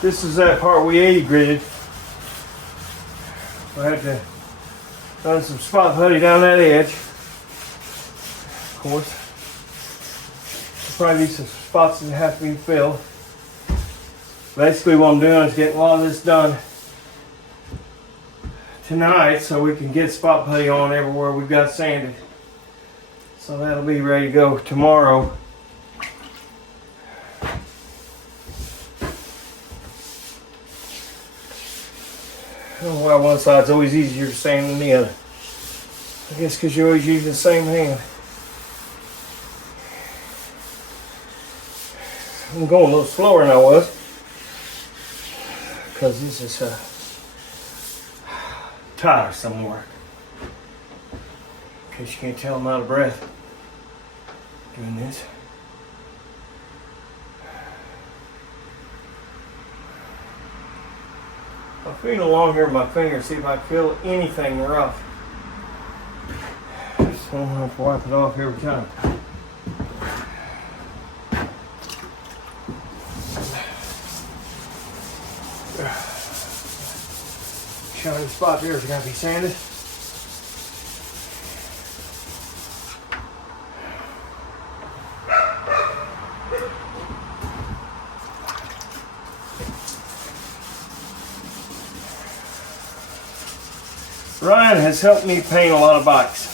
This is that part we 80 gridded. I had to run some spot putty down that edge. Of course, there'll probably be some spots that have to be filled. Basically what I'm doing is getting a lot of this done tonight so we can get spot putty on everywhere we've got sanded. So that'll be ready to go tomorrow. Oh, well, one side's always easier to sand than the other. I guess because you're always using the same hand. I'm going a little slower than I was because this is tiresome work. In case you can't tell, I'm out of breath doing this. I'm feeling along here with my finger, see if I feel anything rough. Just don't have to wipe it off every time. Shiny spot there is going to be sanded. Ryan has helped me paint a lot of bikes.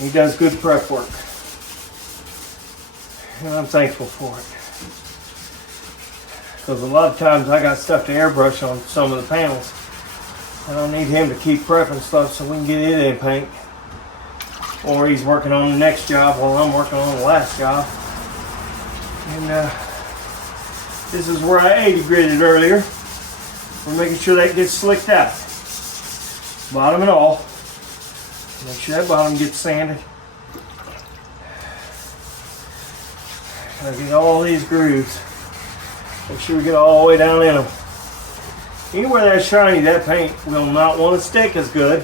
He does good prep work. And I'm thankful for it. Because a lot of times I got stuff to airbrush on some of the panels. I don't need him to keep prepping stuff so we can get it in paint. Or he's working on the next job while I'm working on the last job. And this is where I 80 gridded earlier. We're making sure that gets slicked out. Bottom and all. Make sure that bottom gets sanded. Gotta get all these grooves. Make sure we get all the way down in them. Anywhere that's shiny, that paint will not want to stick as good.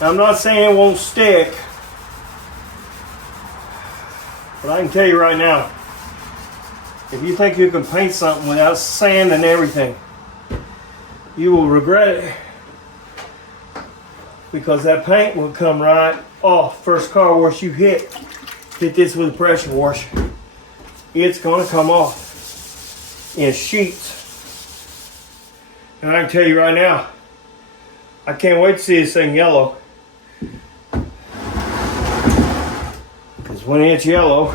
Now, I'm not saying it won't stick, but I can tell you right now, if you think you can paint something without sand and everything, you will regret it. Because that paint will come right off. First car wash you hit this with a pressure wash, it's going to come off in sheets. And I can tell you right now, I can't wait to see this thing yellow. Because when it's yellow,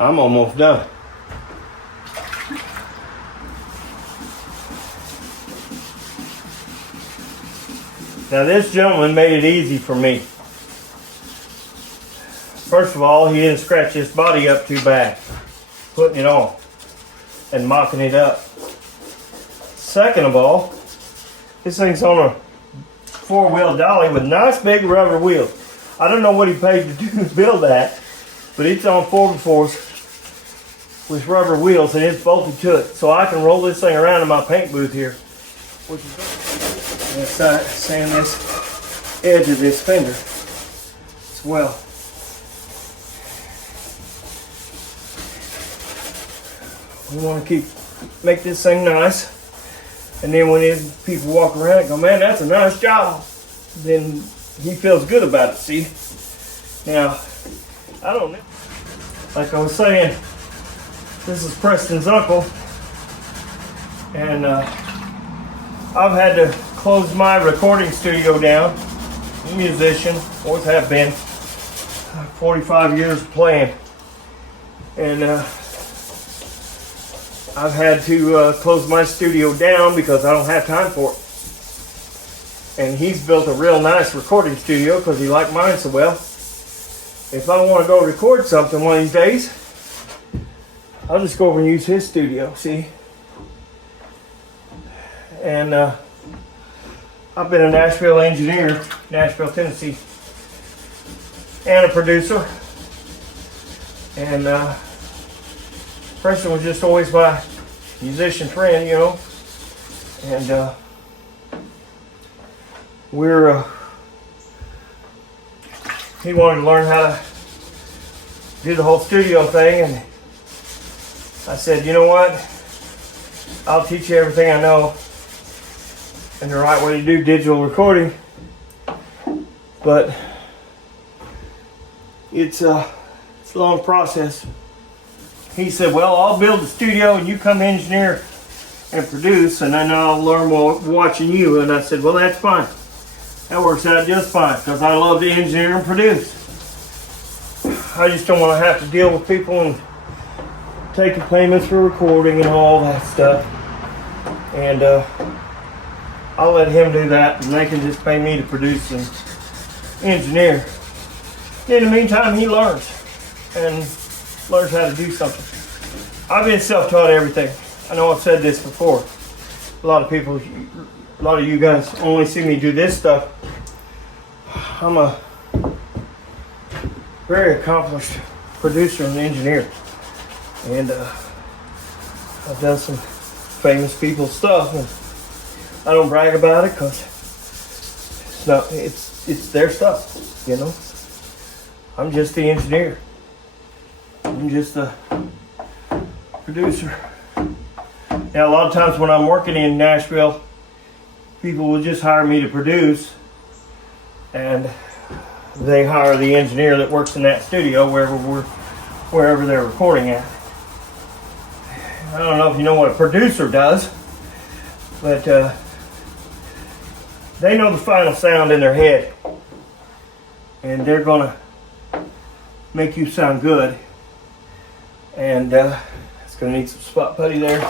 I'm almost done. Now this gentleman made it easy for me. First of all, he didn't scratch his body up too bad, putting it on and mopping it up. Second of all, this thing's on a 4-wheel dolly with nice big rubber wheels. I don't know what he paid to build that, but it's on 4x4s with rubber wheels and it's bolted to it. So I can roll this thing around in my paint booth here. Which is sand this edge of this fender as well. We want to make this thing nice, and then when people walk around and go, man, that's a nice job, then he feels good about it. See, now I don't know. Like I was saying, this is Preston's uncle, and I've had to close my recording studio down. I'm a musician, always have been. 45 years playing, and I've had to close my studio down because I don't have time for it. And he's built a real nice recording studio because he liked mine so well. If I want to go record something one of these days, I'll just go over and use his studio, see? And I've been a Nashville engineer, Nashville, Tennessee, and a producer. And Preston was just always my musician friend, you know. And he wanted to learn how to do the whole studio thing, and I said, you know what? I'll teach you everything I know and the right way to do digital recording. But it's a long process. He said, well, I'll build a studio and you come engineer and produce, and then I'll learn while watching you. And I said, well, that's fine. That works out just fine because I love to engineer and produce. I just don't want to have to deal with people and taking payments for recording and all that stuff. And I'll let him do that, and they can just pay me to produce and engineer. In the meantime, he learns and learns how to do something. I've been self-taught everything. I know I've said this before. A lot of you guys only see me do this stuff. I'm a very accomplished producer and engineer. And I've done some famous people's stuff. And I don't brag about it because it's their stuff, you know. I'm just the engineer. I'm just the producer. Now, a lot of times when I'm working in Nashville, people will just hire me to produce, and they hire the engineer that works in that studio wherever they're recording at. I don't know if you know what a producer does, but they know the final sound in their head, and they're gonna make you sound good. And it's gonna need some spot putty there.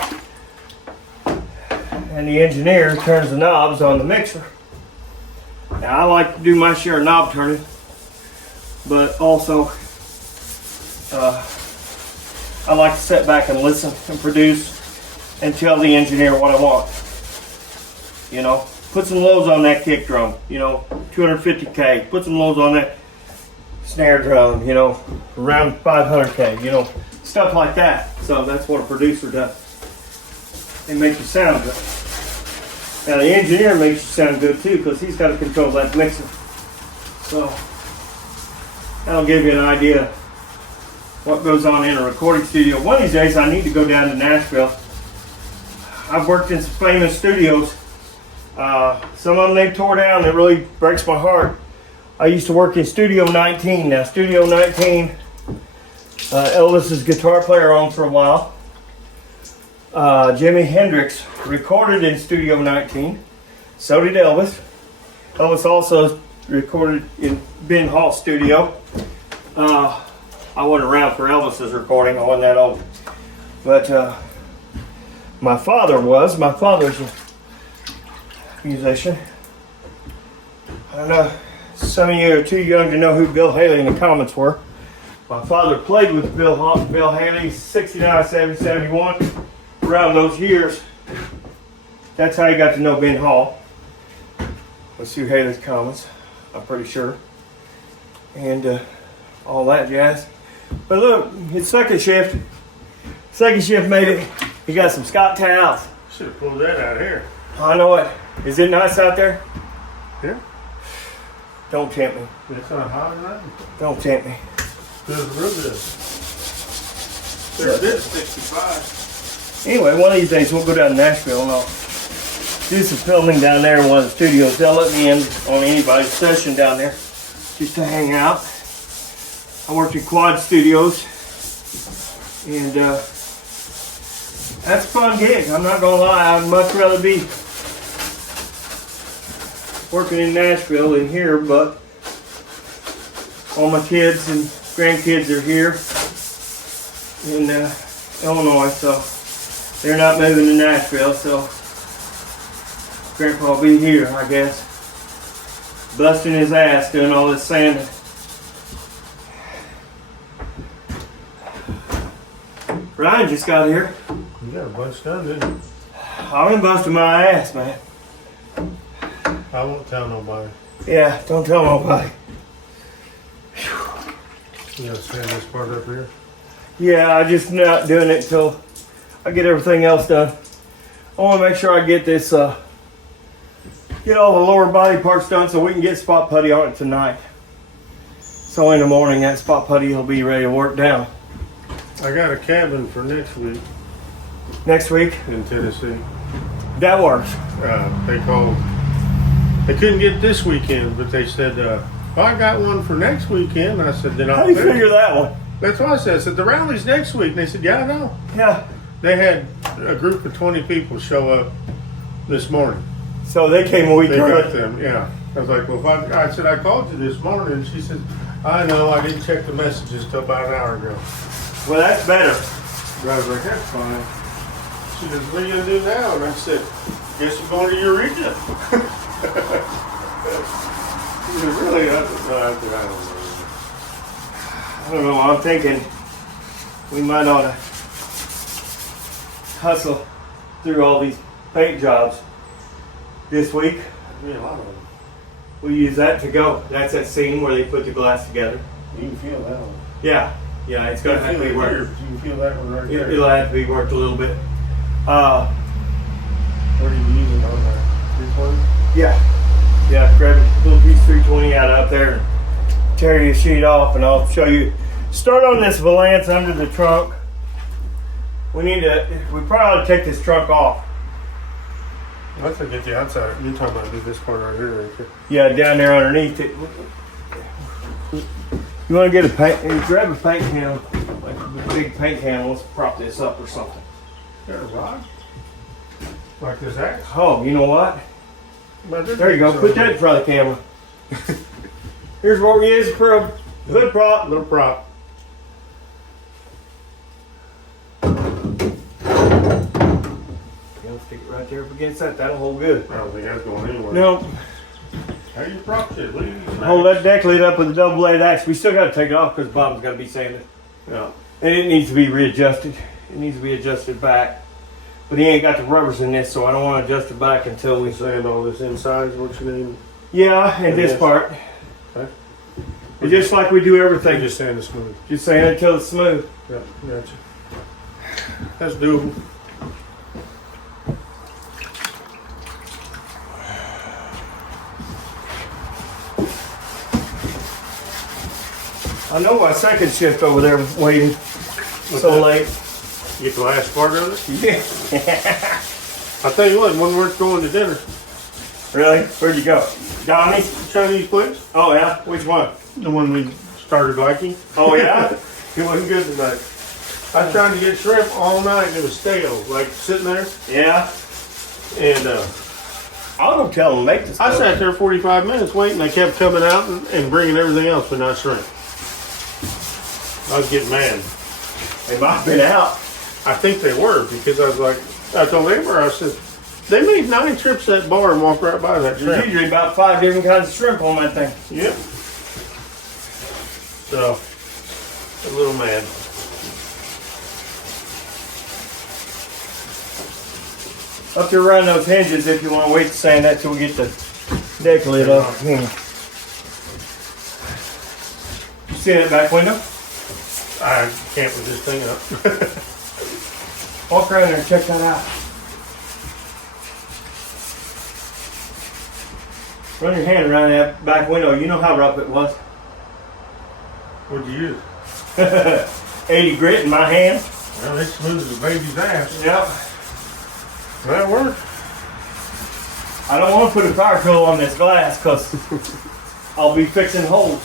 And the engineer turns the knobs on the mixer. Now, I like to do my share of knob turning, but also I like to sit back and listen and produce and tell the engineer what I want. You know, put some lows on that kick drum, you know, 250K. Put some lows on that snare drum, you know, around 500K, you know, stuff like that. So that's what a producer does. They make you sound good. Now the engineer makes you sound good too because he's got to control that mixer. So that'll give you an idea what goes on in a recording studio. One of these days I need to go down to Nashville. I've worked in some famous studios. Some of them they tore down. It really breaks my heart. I used to work in Studio 19. Now Studio 19, Elvis's guitar player owned for a while. Jimi Hendrix recorded in Studio 19. So did Elvis. Elvis also recorded in Ben Hall's studio. I wasn't around for Elvis's recording. I wasn't that old. But my father was. My father's a musician. I don't know. Some of you are too young to know who Bill Haley in the comments were. My father played with Bill Haley, 69, 70, 71. Around those years. That's how you got to know Ben Hall. Let's see Haley's comments. I'm pretty sure. And all that jazz. But look, it's second shift. Second shift made it. He got some Scott towels. Should have pulled that out here. I know it. Is it nice out there? Yeah. Don't tempt me. It's not hot or nothing. Don't tempt me. Feels real good. There's this 65. Anyway, one of these days we'll go down to Nashville and I'll do some filming down there in one of the studios. They'll let me in on anybody's session down there just to hang out. I worked in Quad Studios, and that's a fun gig. I'm not gonna lie. I'd much rather be working in Nashville than here, but all my kids and grandkids are here in Illinois, so they're not moving to Nashville, so Grandpa will be here, I guess, busting his ass doing all this sanding. Ryan just got here. You got a bunch done, didn't you? I've been busting my ass, man. I won't tell nobody. Yeah, don't tell nobody. You gotta stand this part up here. Yeah, I'm just not doing it until I get everything else done. I want to make sure I get this, get all the lower body parts done so we can get spot putty on it tonight. So in the morning, that spot putty will be ready to work down. I got a cabin for next week. Next week? in Tennessee. That works. They called. They couldn't get this weekend, but they said, "Oh, I got one for next weekend." I said, "Then How I'll do you pick it." figure that one? That's what I said. I said the rally's next week. And they said, "Yeah, I know." Yeah. They had a group of 20 people show up this morning. So they came a week They got early. them. Yeah. I was like, "Well, if I said I called you this morning," and she said, "I know. I didn't check the messages till about an hour ago." Well, that's better. But I was like, "That's fine." She says, "What are you gonna do now?" And I said, "Guess I'm going to Eureka." She said, "Really?" I said, "No, I don't know." I don't know. I'm thinking we might ought to hustle through all these paint jobs this week. Yeah, a lot of them. We use that to go. That's that seam where they put the glass together. You can feel that one. Yeah. Yeah, it's going to have to be worked. You can feel that one right there. It'll have to be worked a little bit. What are you using on that? This one? Yeah. Yeah, grab a little piece 320 out up there and tear your sheet off, and I'll show you. Start on this valance under the trunk. We probably ought to take this trunk off. Let's get the outside. You're talking about this part right here, right there. Yeah, down there underneath it. You want to get a paint, grab a paint can, like a big paint can, let's prop this up or something. Got a rod? Like this axe? Oh, you know what? But this There you go, is, put that in front of the camera. Here's what we use for a hood prop. little prop. Stick it right there up against that, that'll hold good. I don't think that's going anywhere. No, How you prop it? Look at these hold that deck lid up with a double blade axe. We still got to take it off because the bottom's got to be sanded. Yeah. And it needs to be readjusted. It needs to be adjusted back. But he ain't got the rubbers in this, so I don't want to adjust it back until we... Sand all this inside is what you need. Yeah, and this Yes. part. Okay. It's just like we do They everything. just sand it smooth. Just sand it until it's smooth. Yeah, gotcha. That's doable. I know my second shift over there waiting so that? late. You get the last part of it? Yeah. I'll tell you what, one worth going to dinner. Really? Where'd you go? Donnie's? Chinese place? Oh yeah? Which one? The one we started liking. Oh yeah? It wasn't good tonight. I was trying to get shrimp all night and it was stale, like sitting there. Yeah. And I'll go tell them to make this. I sat there 45 minutes waiting. They kept coming out and bringing everything else, but not shrimp. I was getting mad. They might have been out. I think they were because I was like, I told Amber, I said, they made 9 trips to that bar and walked right by that There's shrimp. usually about 5 different kinds of shrimp on that thing. Yep. So, a little mad. Up there around those hinges if you want to wait to sand that till we get the deck lid up. You see that back window? I can't with this thing up. Walk around there and check that out. Run your hand around that back window. You know how rough it was. What'd you use? 80 grit in my hand. Well, it's smooth as a baby's ass. Yep. That worked. I don't want to put a fire tool on this glass because I'll be fixing holes.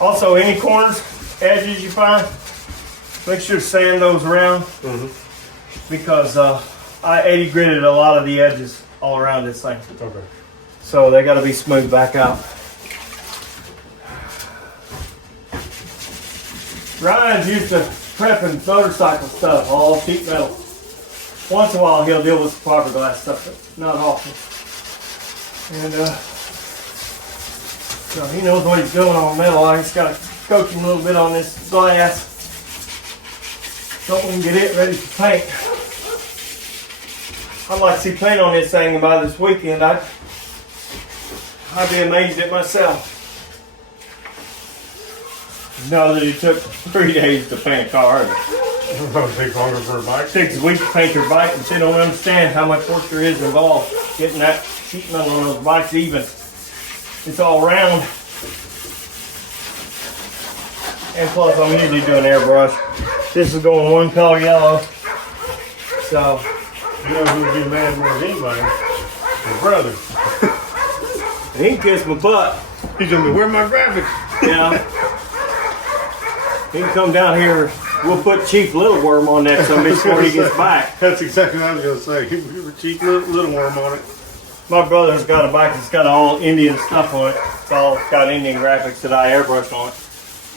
Also, any corners, edges you find, make sure to sand those around because I 80 gritted a lot of the edges all around this thing. Okay. So they got to be smoothed back out. Ryan's used to prepping motorcycle stuff, all sheet metal. Once in a while he'll deal with fiberglass stuff, but not often. And so he knows what he's doing on metal. I just got to coach him a little bit on this glass so we can get it ready for paint. I'd like to see paint on this thing by this weekend. I'd be amazed at myself. Know that it took 3 days to paint a car. It'll take longer for a bike. It takes a week to paint your bike, and they don't understand how much work there is involved getting that sheet metal on those bikes even. It's all round. And plus, I'm usually doing airbrush. This is going one color yellow. So, You know who'd be mad more than anybody? My brother. he can kiss my butt. He's gonna be, where my graphics? Yeah. He can come down here. We'll put Chief Little Worm on that some before he gets back. That's exactly what I was gonna say. Give a cheap little worm on it. My brother's got a bike that's got all Indian stuff on it. It's all got Indian graphics that I airbrushed on it.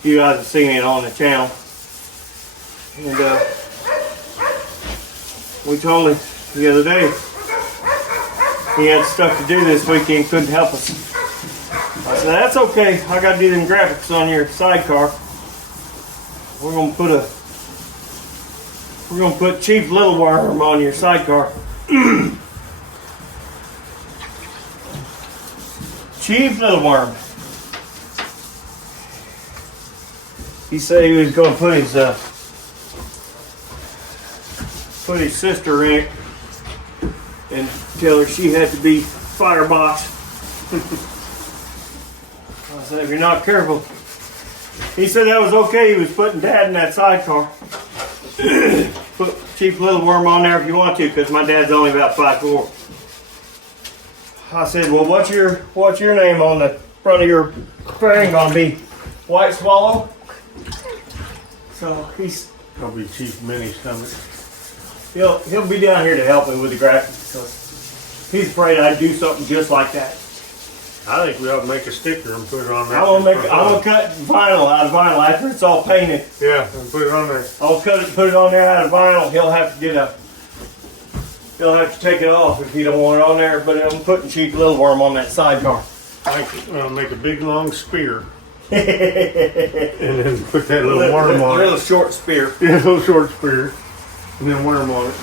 You guys have seen it on the channel. And we told him the other day he had stuff to do this weekend, couldn't help us. I said, that's okay. I got to do them graphics on your sidecar. We're gonna put Chief Little Worm on your sidecar. Chief Little Worm. He said he was gonna put his sister in it and tell her she had to be firebox. I said, if you're not careful. He said that was okay. He was putting Dad in that sidecar. Put Chief Little Worm on there if you want to, because my dad's only about 5'4". I said, well, what's your name on the front of your fairing gonna be? White Swallow? So he's Probably Chief Mini Stomach. he'll be down here to help me with the graphics because he's afraid I'd do something just like that. I think we ought to make a sticker and put it on there. I'm gonna cut vinyl out of vinyl after it's all painted. Yeah, and put it on there. I'll cut it, put it on there out of vinyl. He'll have to take it off if he don't want it on there. But I'm putting Chief Little Worm on that sidecar. Make a big long spear. And then put that little worm on little it. short spear. Yeah, a little short spear. And then worm on it.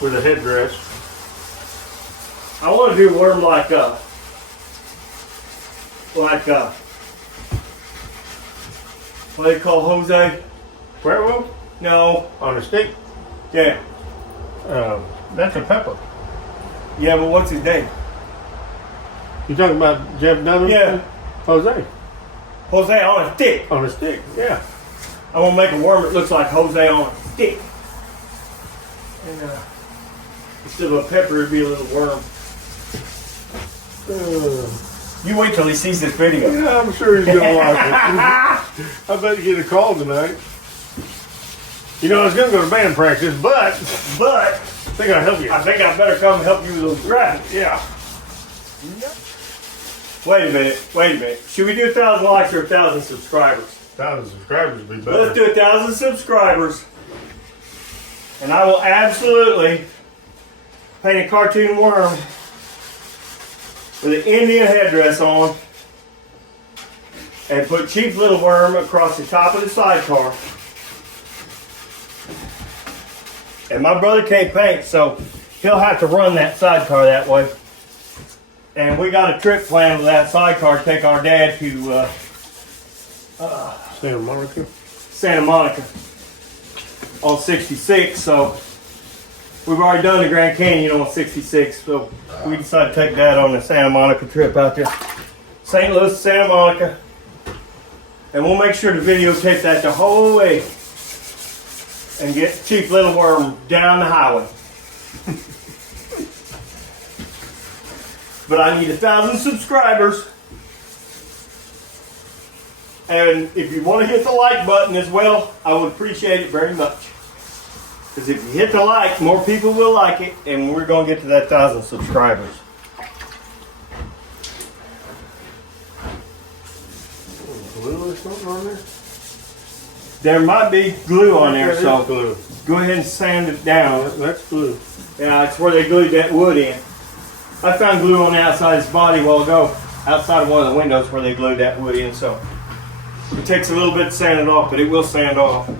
With a headdress. I want to do worm like what do they call Jose? Werewolf? No. On a stick? Yeah. That's a pepper. Yeah, but what's his name? You talking about Jeff Dunham? Yeah. Jose. Jose on a stick. On a stick, yeah. I want to make a worm that looks like Jose on a stick. And instead of a pepper, it'd be a little worm. You wait till he sees this video. Yeah, I'm sure he's gonna like it. I bet you get a call tonight. You know, I was gonna go to band practice, but I think I'll help you. I think I better come help you with those graphics. Yeah. Wait a minute. Should we do 1,000 likes or 1,000 subscribers? 1,000 subscribers would be better. Let's do 1,000 subscribers. And I will absolutely paint a cartoon worm with an Indian headdress on and put Chief Little Worm across the top of the sidecar. And my brother can't paint, so he'll have to run that sidecar that way. And we got a trip planned with that sidecar to take our dad to Santa Monica. Santa Monica on 66. So we've already done the Grand Canyon on 66. So we decided to take Dad on the Santa Monica trip out there. St. Louis, Santa Monica. And we'll make sure to videotape that the whole way and get Chief Little Worm down the highway. But I need 1,000 subscribers. And if you want to hit the like button as well, I would appreciate it very much. Because if you hit the like, more people will like it, and we're going to get to that 1,000 subscribers. Glue or something on there? There might be glue on there, There so is glue. go ahead and sand it down. That's glue. Yeah, it's where they glued that wood in. I found glue on the outside of his body a while ago, outside of one of the windows where they glued that wood in, so it takes a little bit to sand it off, but it will sand off.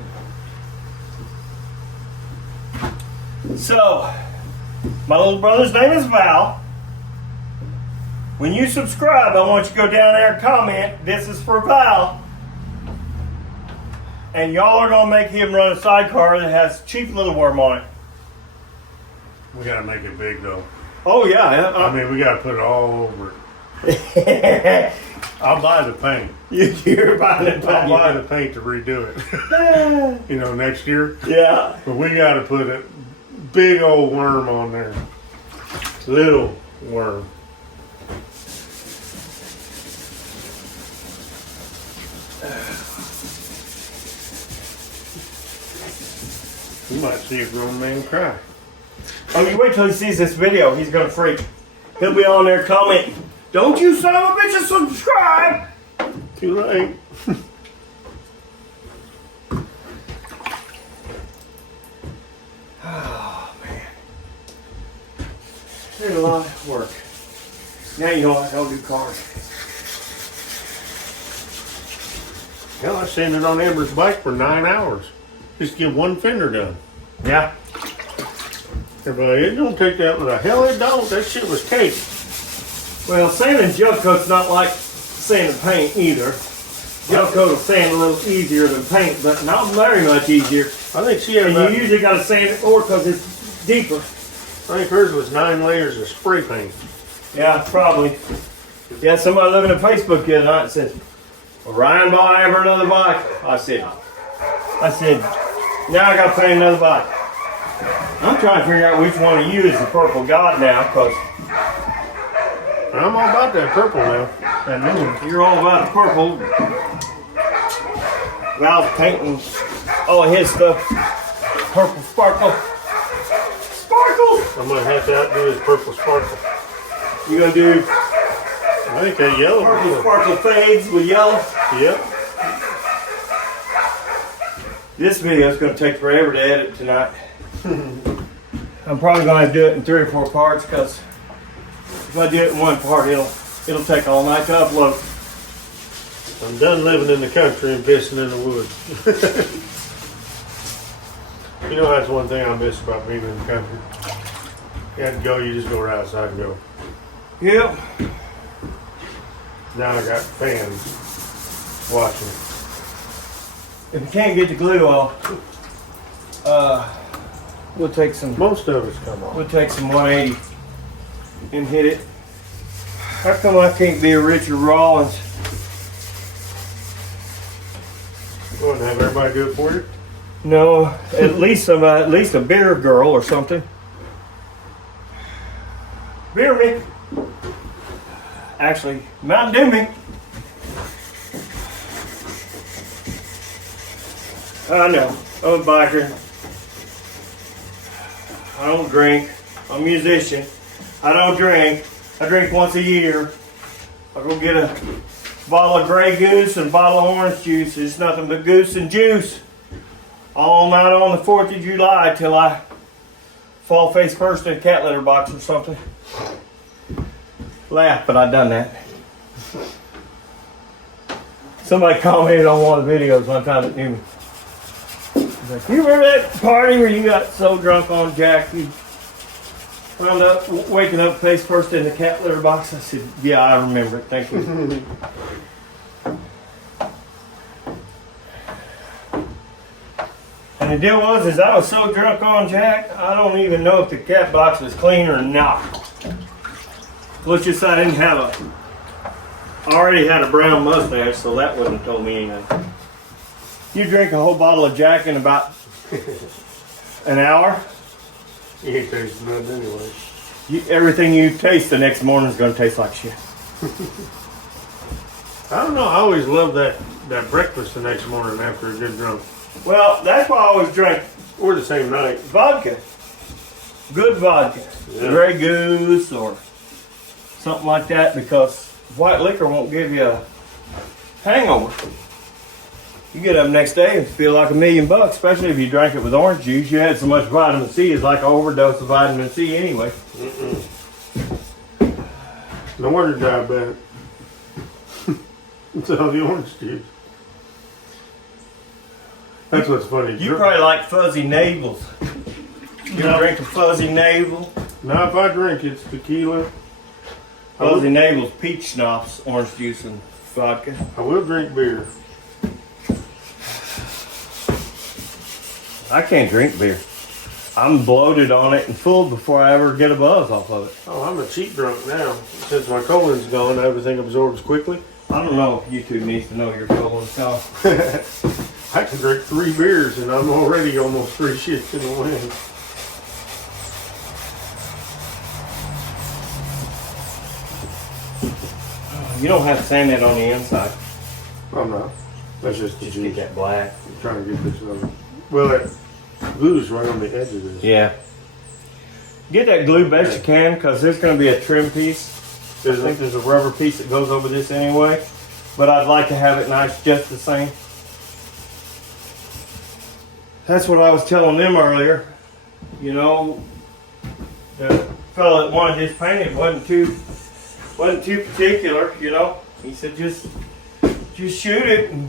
So, my little brother's name is Val. When you subscribe, I want you to go down there and comment, "This is for Val." And y'all are going to make him run a sidecar that has Chief Little Worm on it. We gotta make it big though. Oh, yeah. I mean, we gotta put it all over it. I'll buy the paint. You're buying it. I'll buy the paint to redo it. You know, next year. Yeah. But we got to put a big old worm on there. Little worm. You might see a grown man cry. Oh, you wait till he sees this video. He's gonna freak. He'll be on there commenting, "Don't you son of a bitch subscribe!" Too late. Oh man, it's been a lot of work. Now you know I don't do cars. Hell, I sanded on Amber's bike for 9 hours. Just get one fender done. Yeah. Everybody, it don't take that, but the hell it don't. That shit was cake. Well, sanding gel coat's not like sanding paint either. Gel coat will sand a little easier than paint, but not very much easier. I think she had And about, you usually got to sand it more because it's deeper. I think hers was 9 layers of spray paint. Yeah, probably. Yeah, somebody looking at Facebook the other night said, "Well, Ryan bought ever another bike." I said, now I got to paint another bike. I'm trying to figure out which one of you is the purple god now, because I'm all about that purple now. I know you're all about the purple. Val's painting all his stuff purple sparkle. Sparkle! I'm going to have to outdo his purple sparkle. You gonna do I think that yellow. purple sparkle fades with yellow? Yep. This video is going to take forever to edit tonight. I'm probably going to do it in 3 or 4 parts because if I do it in one part, it'll take all night to upload. I'm done living in the country and pissing in the woods. You know, that's one thing I miss about being in the country. You had to go, you just go right outside and go. Yep. Now I got fans watching. If you can't get the glue off, we'll take some. Most of it's come off. We'll take some 180 and hit it. How come I can't be a Richard Rollins? Go ahead and have everybody do it for you. No, at least somebody, at least a beer girl or something. Beer me. Actually, Mountain Dew me. I know, I'm a biker. I don't drink. I'm a musician. I don't drink. I drink once a year. I go get a bottle of Grey Goose and a bottle of orange juice. It's nothing but goose and juice. All night on the 4th of July till I fall face first in a cat litter box or something. Laugh, but I done that. Somebody commented on one of the videos one time that knew me. He's like, "You remember that party where you got so drunk on Jack you wound up waking up face first in the cat litter box?" I said, "Yeah, I remember it. Thank you." And the deal was, I was so drunk on Jack, I don't even know if the cat box was clean or not. Let's just say I didn't have I already had a brown mustache, so that wouldn't have told me anything. You drink a whole bottle of Jack in about an hour, You ain't tasting nothing anyway. everything you taste the next morning is going to taste like shit. I don't know. I always love that breakfast the next morning after a good drunk. Well, that's why I always drink Or the same night. vodka. Good vodka. Yeah. Grey Goose or something like that, because white liquor won't give you a hangover. You get up next day and feel like $1 million, especially if you drank it with orange juice. You had so much vitamin C, it's like an overdose of vitamin C anyway. No wonder diabetic. It's all the orange juice. That's what's funny. You probably like fuzzy navels. You drink a fuzzy navel? Now if I drink, it's tequila. Fuzzy navels, peach schnapps, orange juice, and vodka. I will drink beer. I can't drink beer. I'm bloated on it and full before I ever get a buzz off of it. Oh, I'm a cheap drunk now. Since my colon's gone, everything absorbs quickly. I don't know if YouTube needs to know you're full of stuff. I can drink 3 beers and I'm already almost 3 shits in the wind. You don't have to sand that on the inside. I'm not. That's just the Just get juice. that black. I'm trying to get this over. Well, that glue's right on the edge of this. Yeah. Get that glue best you can, because there's going to be a trim piece. I think there's a rubber piece that goes over this anyway. But I'd like to have it nice just the same. That's what I was telling them earlier. You know, the fellow that wanted this painted wasn't too particular, you know. He said just shoot it and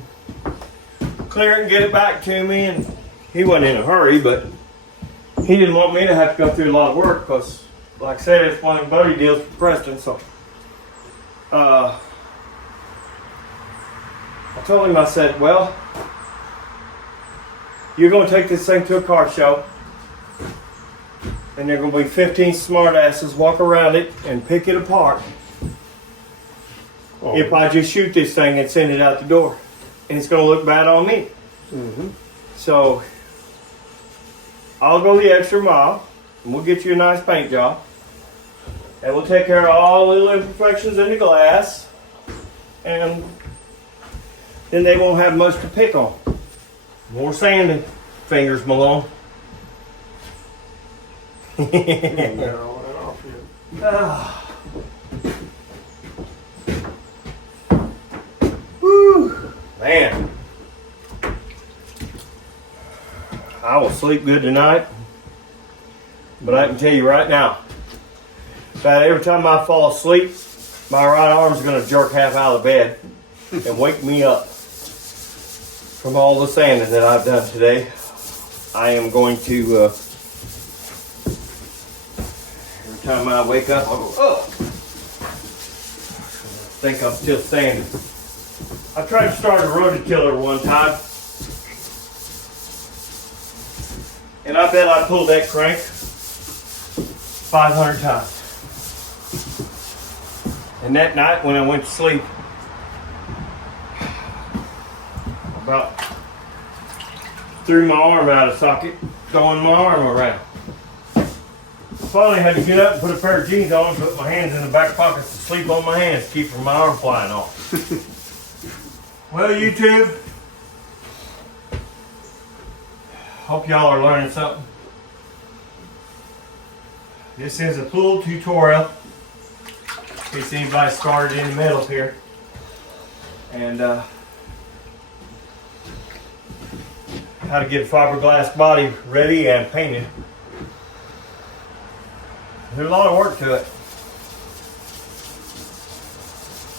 clear it and get it back to me. And he wasn't in a hurry, but he didn't want me to have to go through a lot of work because, like I said, it's one of the buddy deals for Preston. So I told him, I said, well, you're going to take this thing to a car show, and there are going to be 15 smart asses walk around it and pick it apart. Oh. If I just shoot this thing and send it out the door, and it's going to look bad on me. Mm-hmm. So I'll go the extra mile, and we'll get you a nice paint job, and we'll take care of all the little imperfections in the glass, and then they won't have much to pick on. More sanding fingers, Malone. Got all that off yet. Woo, man. I will sleep good tonight, but I can tell you right now, that every time I fall asleep, my right arm's gonna jerk half out of bed and wake me up from all the sanding that I've done today. I am going to, every time I wake up, I'll go, oh, I think I'm still sanding. I tried to start a rototiller one time, and I bet I pulled that crank 500 times. And that night when I went to sleep, about threw my arm out of socket, throwing my arm around. Finally had to get up and put a pair of jeans on and put my hands in the back pockets to sleep on my hands, keep from my arm flying off. Well, YouTube, hope y'all are learning something. This is a little tutorial in case anybody started in the middle here. And how to get a fiberglass body ready and painted. There's a lot of work to it.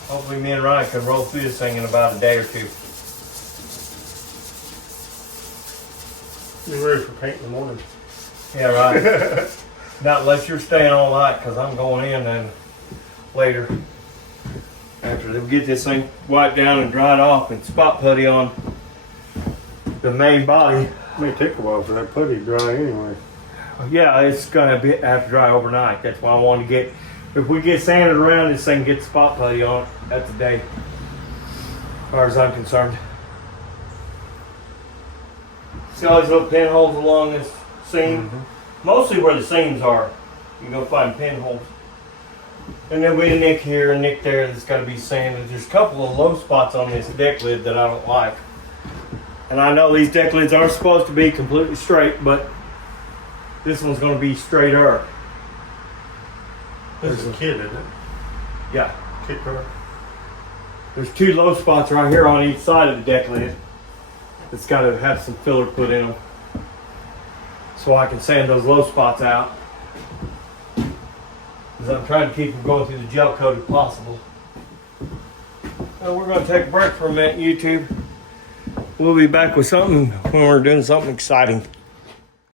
Hopefully me and Ryan can roll through this thing in about a day or two. You're ready for paint in the morning. Yeah, right. Not unless you're staying all night, because I'm going in and later. After we get this thing wiped down and dried off and spot putty on the main body. It may take a while for that putty to dry anyway. Yeah, it's gonna have to dry overnight. That's why I want to get. If we get sanded around this thing, get spot putty on it, that's a day. As far as I'm concerned. See all these little pinholes along this seam? Mm-hmm. Mostly where the seams are, you're gonna find pinholes. And there'll be a nick here, a nick there that's got to be sanded. There's a couple of low spots on this deck lid that I don't like. And I know these deck lids aren't supposed to be completely straight, but this one's going to be straighter. This is a kid, isn't it? Yeah. Kid car. There's two low spots right here on each side of the deck lid. It's got to have some filler put in them, so I can sand those low spots out. Because I'm trying to keep them going through the gel coat if possible. Well, we're going to take a break for a minute, YouTube. We'll be back with something when we're doing something exciting.